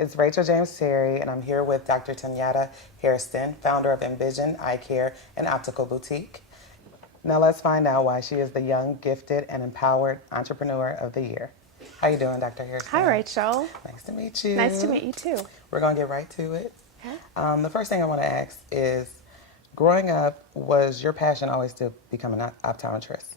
It's Rachel James Terry, and I'm here with Dr. Tonyatta Hairston, founder of Envision Eye Care and Optical Boutique. Now let's find out why she is the Young, Gifted, and Empowered Entrepreneur of the Year. How you doing, Dr. Hairston? Hi, Rachel. Nice to meet you. Nice to meet you, too. We're going to get right to it. Okay. The first thing I want to ask is, growing up, was your passion always to become an optometrist?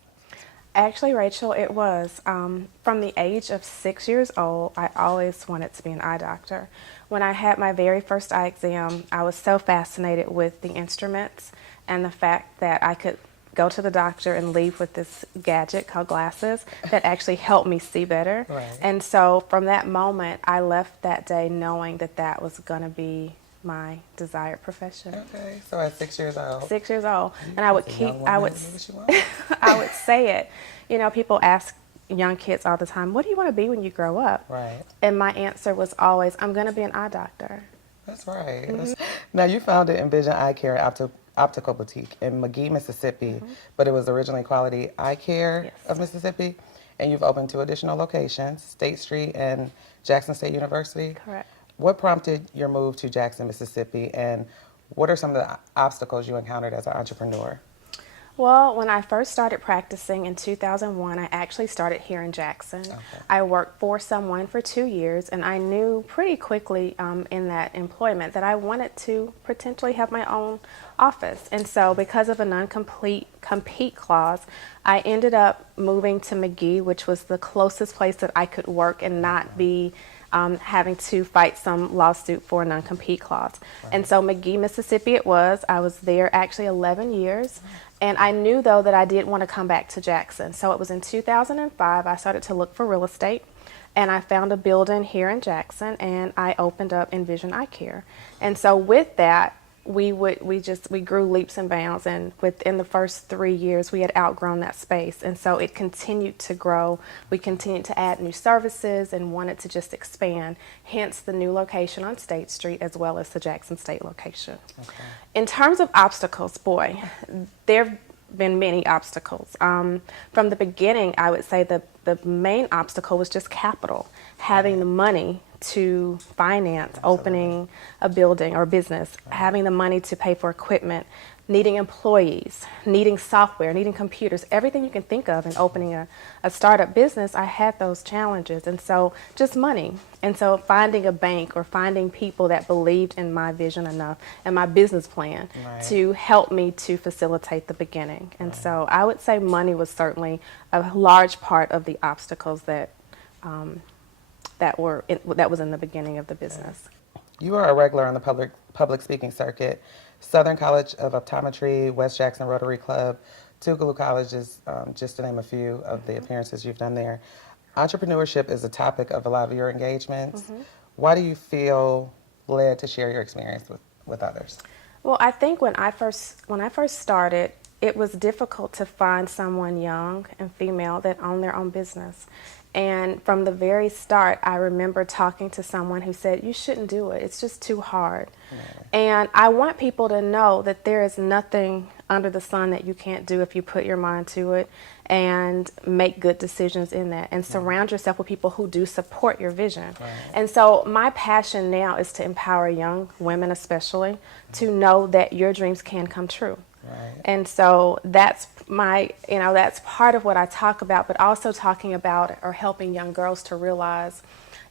Actually, Rachel, it was. From the age of 6 years old, I always wanted to be an eye doctor. When I had my very first eye exam, I was so fascinated with the instruments and the fact that I could go to the doctor and leave with this gadget called glasses that actually helped me see better. Right. And so from that moment, I left that day knowing that that was going to be my desired profession. Okay, so at 6 years old. 6 years old, and I would I I would say it. You know, people ask young kids all the time, what do you want to be when you grow up? Right. And my answer was always, I'm going to be an eye doctor. That's right. Now, you founded Envision Eye Care and Optical Boutique in McGee, Mississippi, but it was originally Quality Eye Care of Mississippi, and you've opened 2 additional locations, State Street and Jackson State University. Correct. What prompted your move to Jackson, Mississippi, and what are some of the obstacles you encountered as an entrepreneur? Well, when I first started practicing in 2001, I actually started here in Jackson. Okay. I worked for someone for 2 years, and I knew pretty quickly in that employment that I wanted to potentially have my own office. And so because of a non-compete clause, I ended up moving to McGee, which was the closest place that I could work and not be having to fight some lawsuit for a non-compete clause. Right. And so McGee, Mississippi it was. I was there actually 11 years. And I knew, though, that I did want to come back to Jackson. So it was in 2005 I started to look for real estate. And I found a building here in Jackson, and I opened up Envision Eye Care. And so with that, we grew leaps and bounds, and within the first 3 years we had outgrown that space, and so it continued to grow. We continued to add new services and wanted to just expand, hence the new location on State Street as well as the Jackson State location. Okay. In terms of obstacles, boy, there have been many obstacles. From the beginning, I would say the main obstacle was just capital, having the money to finance opening a building or business, having the money to pay for equipment, needing employees, needing software, needing computers, everything you can think of in opening a startup business. I had those challenges, and so just money. And so finding a bank or finding people that believed in my vision enough and my business plan to help me to facilitate the beginning. And so I would say money was certainly a large part of the obstacles that that was in the beginning of the business. You are a regular on the public speaking circuit. Southern College of Optometry, West Jackson Rotary Club, Tougaloo Colleges, just to name a few of the appearances you've done there. Entrepreneurship is a topic of a lot of your engagements. Why do you feel led to share your experience with others? Well, I think when I first started, it was difficult to find someone young and female that owned their own business. And from the very start, I remember talking to someone who said, you shouldn't do it. It's just too hard. And I want people to know that there is nothing under the sun that you can't do if you put your mind to it and make good decisions in that and surround yourself with people who do support your vision. And so my passion now is to empower young women especially to know that your dreams can come true. And so that's that's part of what I talk about, but also talking about or helping young girls to realize,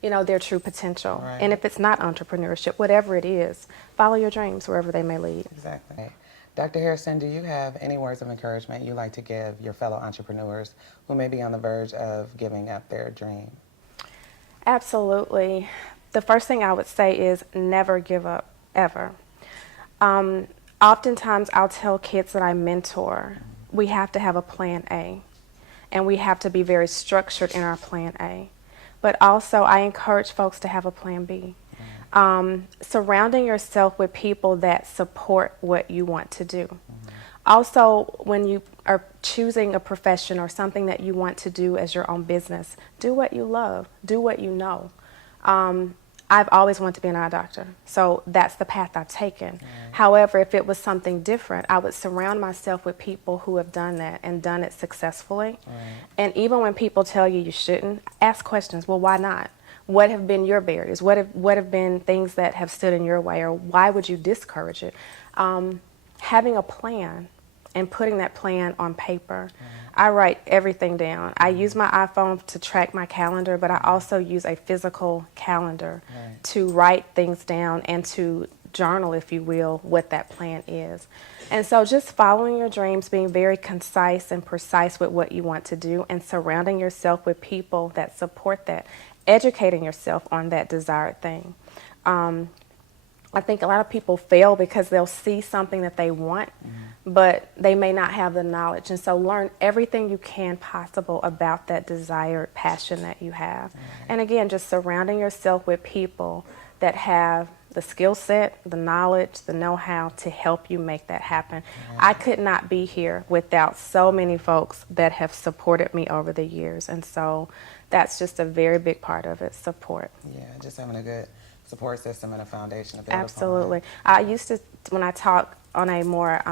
their true potential. And if it's not entrepreneurship, whatever it is, follow your dreams wherever they may lead. Exactly. Dr. Hairston, do you have any words of encouragement you'd like to give your fellow entrepreneurs who may be on the verge of giving up their dream? Absolutely. The first thing I would say is never give up, ever. Oftentimes I'll tell kids that I mentor, we have to have a plan A, and we have to be very structured in our plan A. But also I encourage folks to have a plan B. Surrounding yourself with people that support what you want to do. Also, when you are choosing a profession or something that you want to do as your own business, do what you love, do what you know. I've always wanted to be an eye doctor, so that's the path I've taken. However, if it was something different, I would surround myself with people who have done that and done it successfully. And even when people tell you you shouldn't, ask questions. Well, why not? What have been your barriers? What have been things that have stood in your way, or why would you discourage it? Having a plan and putting that plan on paper. I write everything down. I use my iPhone to track my calendar, but I also use a physical calendar to write things down and to journal, if you will, what that plan is. And so just following your dreams, being very concise and precise with what you want to do, and surrounding yourself with people that support that, educating yourself on that desired thing. I think a lot of people fail because they'll see something that they want, but they may not have the knowledge. And so learn everything you can possible about that desired passion that you have. And again, just surrounding yourself with people that have the skill set, the knowledge, the know-how to help you make that happen. I could not be here without so many folks that have supported me over the years. And so that's just a very big part of it, support. Yeah, just having a good support system and a foundation to build Absolutely. upon. I used to, when I talk on a more,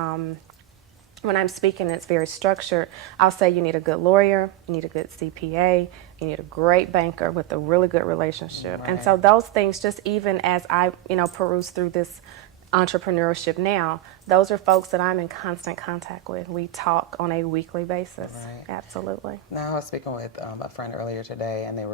when I'm speaking, it's very structured. I'll say you need a good lawyer, you need a good CPA, you need a great banker with a really good relationship. And so those things, just even as I, peruse through this entrepreneurship now, those are folks that I'm in constant contact with. We talk on a weekly basis. Absolutely. Now, I was speaking with a friend earlier today, and we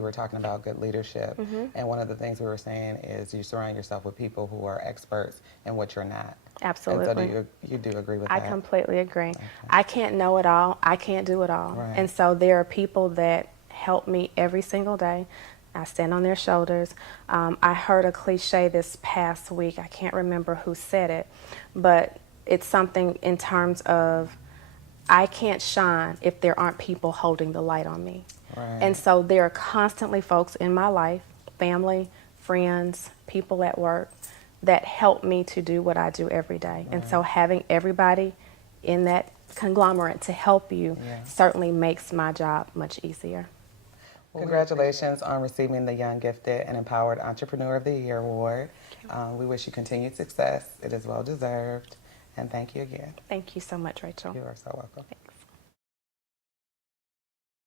were talking about good leadership, and one of the things we were saying is you surround yourself with people who are experts in what you're not. Absolutely. And so you do agree with I that? completely agree. Okay. I can't know it all. I can't do it all. And so there are people that help me every single day. I stand on their shoulders. I heard a cliche this past week. I can't remember who said it, but it's something in terms of I can't shine if there aren't people holding the light on me. And so there are constantly folks in my life, family, friends, people at work, that help me to do what I do every day. And so having everybody in that conglomerate to help you certainly makes my job much easier. Congratulations on receiving the Young Gifted and Empowered Entrepreneur of the Year Award. We wish you continued success. It is well deserved. And thank you again. Thank you so much, Rachel. You are so welcome. Thanks.